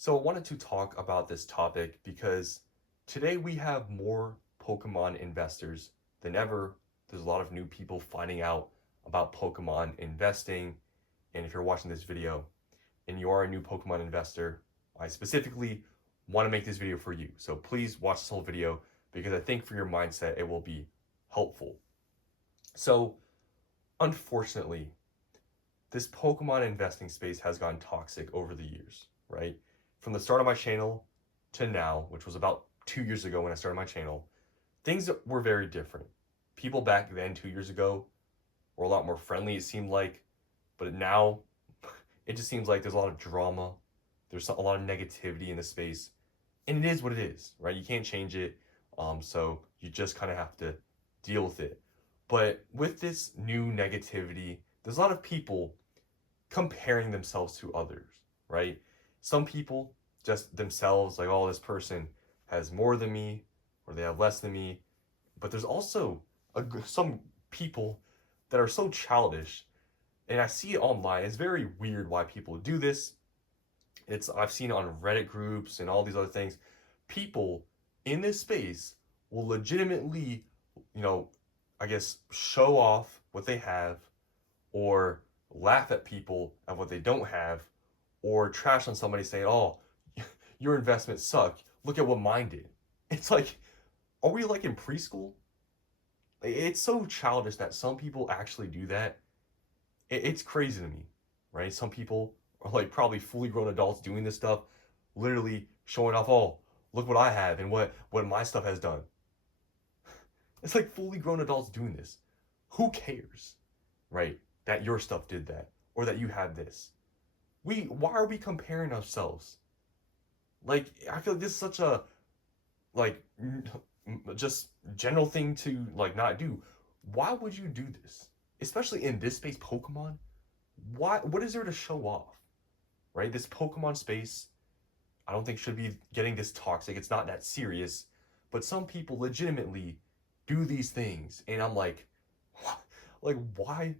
So I wanted to talk about this topic because today we have more Pokemon investors than ever. There's a lot of new people finding out about Pokemon investing. And if you're watching this video and you are a new Pokemon investor, I specifically want to make this video for you. So please watch this whole video because I think for your mindset it will be helpful. So unfortunately, this Pokemon investing space has gone toxic over the years, right? From the start of my channel to now, which was about 2 years ago when I started my channel, things were very different. People back then, 2 years ago, were a lot more friendly, it seemed like. But now, it just seems like there's a lot of drama. There's a lot of negativity in the space. And it is what it is, right? You can't change it. So you just kind of have to deal with it. But with this new negativity, there's a lot of people comparing themselves to others, right? Some people just themselves, like, oh, this person has more than me or they have less than me. But there's also some people that are so childish, and I see it online. It's very weird why people do this. I've seen it on Reddit groups and all these other things. People in this space will legitimately, you know, I guess show off what they have or laugh at people at what they don't have, or trash on somebody saying, "Oh, your investments suck. Look at what mine did." It's like, are we like in preschool? It's so childish that some people actually do that. It's crazy to me, right? Some people are like probably fully grown adults doing this stuff, literally showing off, "Oh, look what I have and what my stuff has done." It's like fully grown adults doing this. Who cares, right? That your stuff did that or that you had this. Why are we comparing ourselves? Like, I feel like this is such a like just general thing to like not do. Why would you do this? Especially in this space, Pokemon. What is there to show off? Right? This Pokemon space, I don't think should be getting this toxic. It's not that serious. But some people legitimately do these things. And I'm like, what? Like, why?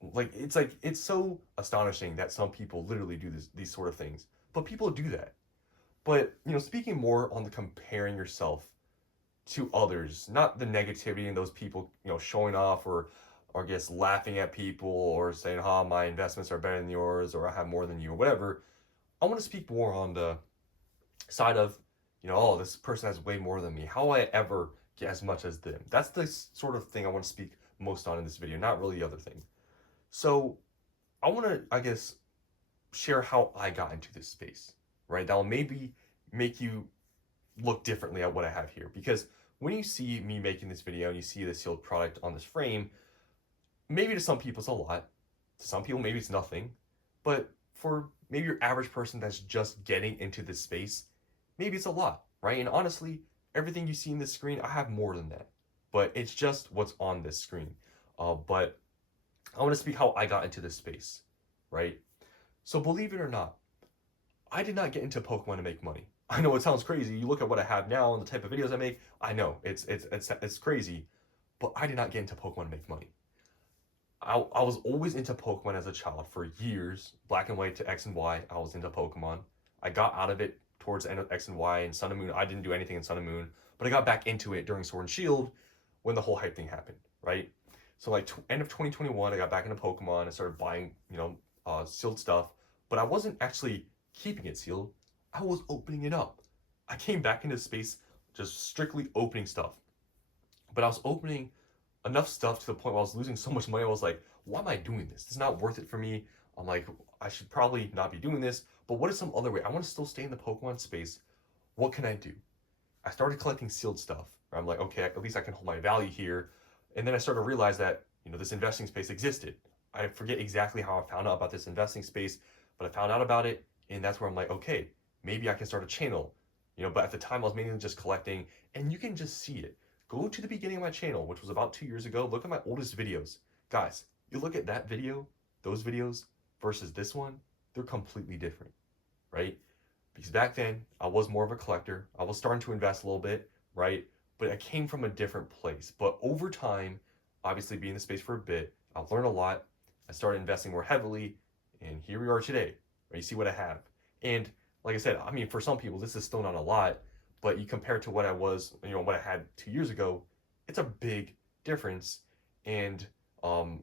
Like it's so astonishing that some people literally do these sort of things. But people do that. But speaking more on the comparing yourself to others, not the negativity and those people, showing off or I guess laughing at people or saying, "Ha, my investments are better than yours," or "I have more than you," or whatever. I want to speak more on the side of, "Oh, this person has way more than me. How will I ever get as much as them?" That's the sort of thing I want to speak most on in this video, not really the other thing. So I want to, I guess, share how I got into this space, right? That will maybe make you look differently at what I have here. Because when you see me making this video and you see the sealed product on this frame, maybe to some people it's a lot. To some people, maybe it's nothing. But for maybe your average person that's just getting into this space, maybe it's a lot, right? And honestly, everything you see in this screen, I have more than that. But it's just what's on this screen. But I want to speak how I got into this space, right? So believe it or not, I did not get into Pokemon to make money. I know it sounds crazy. You look at what I have now and the type of videos I make. I know it's crazy, but I did not get into Pokemon to make money. I was always into Pokemon as a child for years. Black and White to X and Y, I was into Pokemon. I got out of it towards the end of X and Y and Sun and Moon. I didn't do anything in Sun and Moon, but I got back into it during Sword and Shield when the whole hype thing happened, right? So like end of 2021, I got back into Pokemon and started buying, sealed stuff. But I wasn't actually keeping it sealed. I was opening it up. I came back into space just strictly opening stuff. But I was opening enough stuff to the point where I was losing so much money. I was like, why am I doing this? It's not worth it for me. I'm like, I should probably not be doing this. But what is some other way? I want to still stay in the Pokemon space. What can I do? I started collecting sealed stuff. I'm like, okay, at least I can hold my value here. And then I started to realize that, this investing space existed. I forget exactly how I found out about this investing space, but I found out about it. And that's where I'm like, okay, maybe I can start a channel. But at the time I was mainly just collecting, and you can just see it. Go to the beginning of my channel, which was about 2 years ago. Look at my oldest videos. Guys, you look at that video, those videos, versus this one, they're completely different, right? Because back then, I was more of a collector. I was starting to invest a little bit, right? But I came from a different place. But over time, obviously being in the space for a bit, I've learned a lot. I started investing more heavily, and here we are today. Right? You see what I have. And like I said, I mean, for some people, this is still not a lot, but you compare it to what I was, what I had 2 years ago, it's a big difference. And um,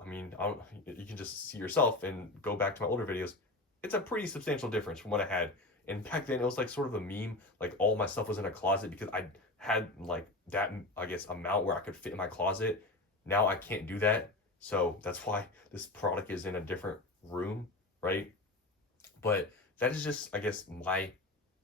I mean, you can just see yourself and go back to my older videos. It's a pretty substantial difference from what I had. And back then, it was like sort of a meme. Like all my stuff was in a closet because I had like that, I guess, amount where I could fit in my closet. Now I can't do that. So that's why this product is in a different room, right? But that is just, I guess, my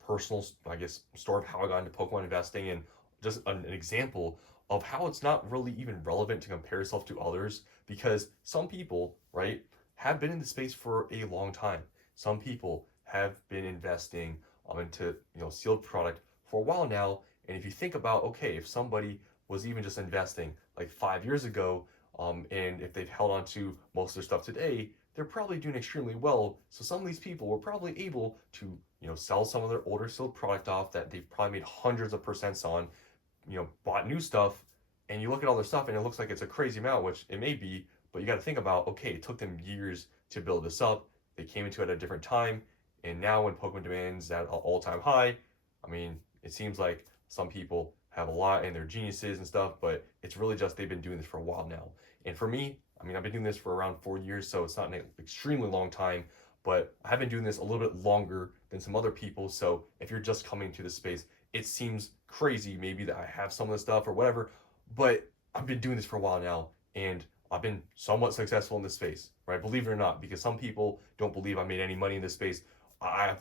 personal, I guess, story of how I got into Pokemon investing and just an example of how it's not really even relevant to compare yourself to others because some people, right, have been in the space for a long time. Some people have been investing into, sealed product for a while now. And if you think about, okay, if somebody was even just investing like 5 years ago, and if they've held on to most of their stuff today, they're probably doing extremely well. So some of these people were probably able to, sell some of their older sealed product off that they've probably made hundreds of percents on, bought new stuff, and you look at all their stuff and it looks like it's a crazy amount, which it may be, but you got to think about, okay, it took them years to build this up. They came into it at a different time, and now when Pokemon demand's at an all-time high, I mean, it seems like some people have a lot and they're geniuses and stuff, but it's really just they've been doing this for a while now. And for me, I mean, I've been doing this for around 4 years, so it's not an extremely long time, but I have been doing this a little bit longer than some other people. So if you're just coming to the space, it seems crazy maybe that I have some of the stuff or whatever, but I've been doing this for a while now, and I've been somewhat successful in this space, right? Believe it or not, because some people don't believe I made any money in this space. I,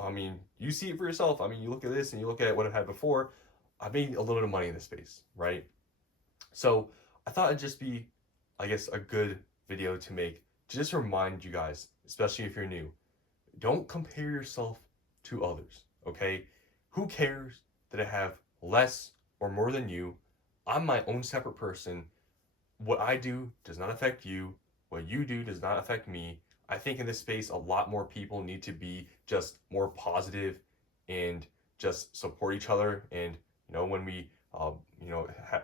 I mean, you see it for yourself. I mean, you look at this and you look at what I've had before. I've made a little bit of money in this space, right? So I thought it'd just be, I guess, a good video to make to just remind you guys, especially if you're new, don't compare yourself to others, okay? Who cares that I have less or more than you? I'm my own separate person. What I do does not affect you. What you do does not affect me. I think in this space, a lot more people need to be just more positive and just support each other. And, when we,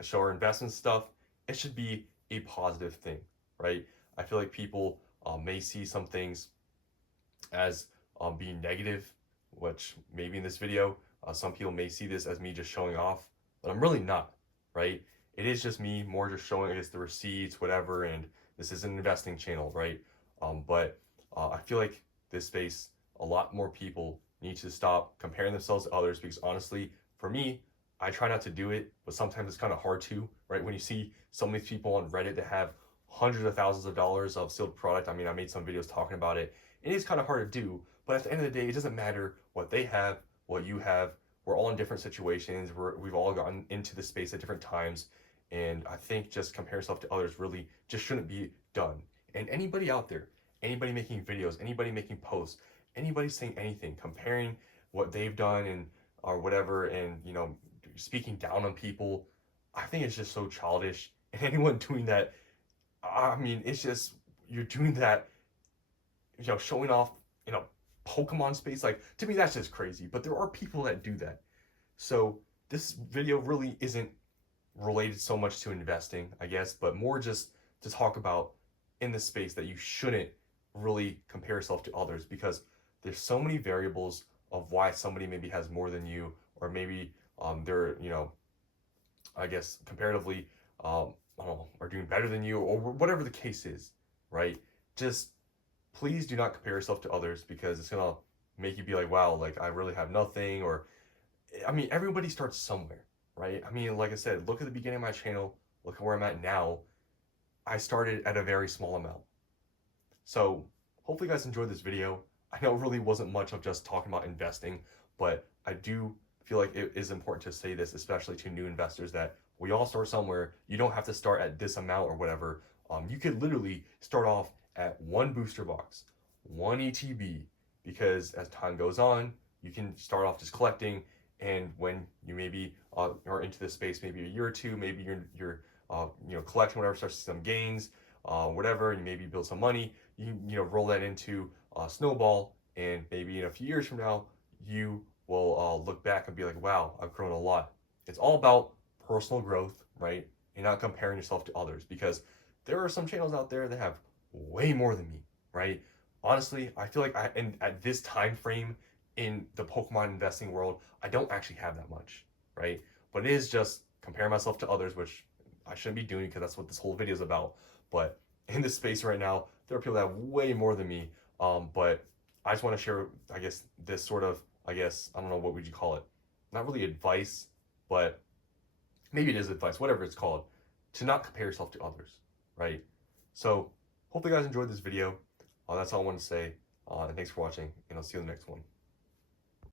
show our investment stuff, it should be a positive thing, right? I feel like people may see some things as being negative, which maybe in this video, some people may see this as me just showing off, but I'm really not, right? It is just me more just showing, I guess, the receipts, whatever, and this is an investing channel, right? But I feel like this space, a lot more people need to stop comparing themselves to others because honestly, for me, I try not to do it, but sometimes it's kind of hard to, right? When you see some of these people on Reddit that have hundreds of thousands of dollars of sealed product, I mean, I made some videos talking about it. It is kind of hard to do, but at the end of the day, it doesn't matter what they have, what you have. We're all in different situations. We've all gotten into the space at different times. And I think just compare yourself to others really just shouldn't be done. And anybody out there, anybody making videos, anybody making posts, anybody saying anything, comparing what they've done and or whatever, and speaking down on people, I think it's just so childish. And anyone doing that, I mean, it's just you're doing that, showing off in a Pokemon space. Like to me, that's just crazy. But there are people that do that. So this video really isn't related so much to investing, I guess, but more just to talk about in this space that you shouldn't really compare yourself to others because there's so many variables of why somebody maybe has more than you, or maybe they're, I guess comparatively, I don't know, are doing better than you, or whatever the case is, right? Just please do not compare yourself to others because it's gonna make you be like, wow, like I really have nothing, or I mean, everybody starts somewhere, right? I mean, like I said, look at the beginning of my channel, look at where I'm at now. I started at a very small amount. So hopefully you guys enjoyed this video. I know it really wasn't much of just talking about investing, but I do feel like it is important to say this, especially to new investors, that we all start somewhere. You don't have to start at this amount or whatever. You could literally start off at one booster box, one ETB, because as time goes on, you can start off just collecting. And when you maybe are into this space, maybe a year or two, maybe you're collecting whatever, starts to see some gains, whatever, and you maybe build some money. You roll that into Snowball, and maybe in a few years from now, you will look back and be like, wow, I've grown a lot. It's all about personal growth, right? And not comparing yourself to others, because there are some channels out there that have way more than me, right? Honestly, I feel like and at this time frame, in the Pokemon investing world, I don't actually have that much, right? But it is just comparing myself to others, which I shouldn't be doing because that's what this whole video is about. But in this space right now, there are people that have way more than me. But I just want to share, I guess, this sort of, I guess, I don't know, what would you call it? Not really advice, but maybe it is advice, whatever it's called, to not compare yourself to others, right? So, hope you guys enjoyed this video. That's all I want to say. And thanks for watching, and I'll see you in the next one.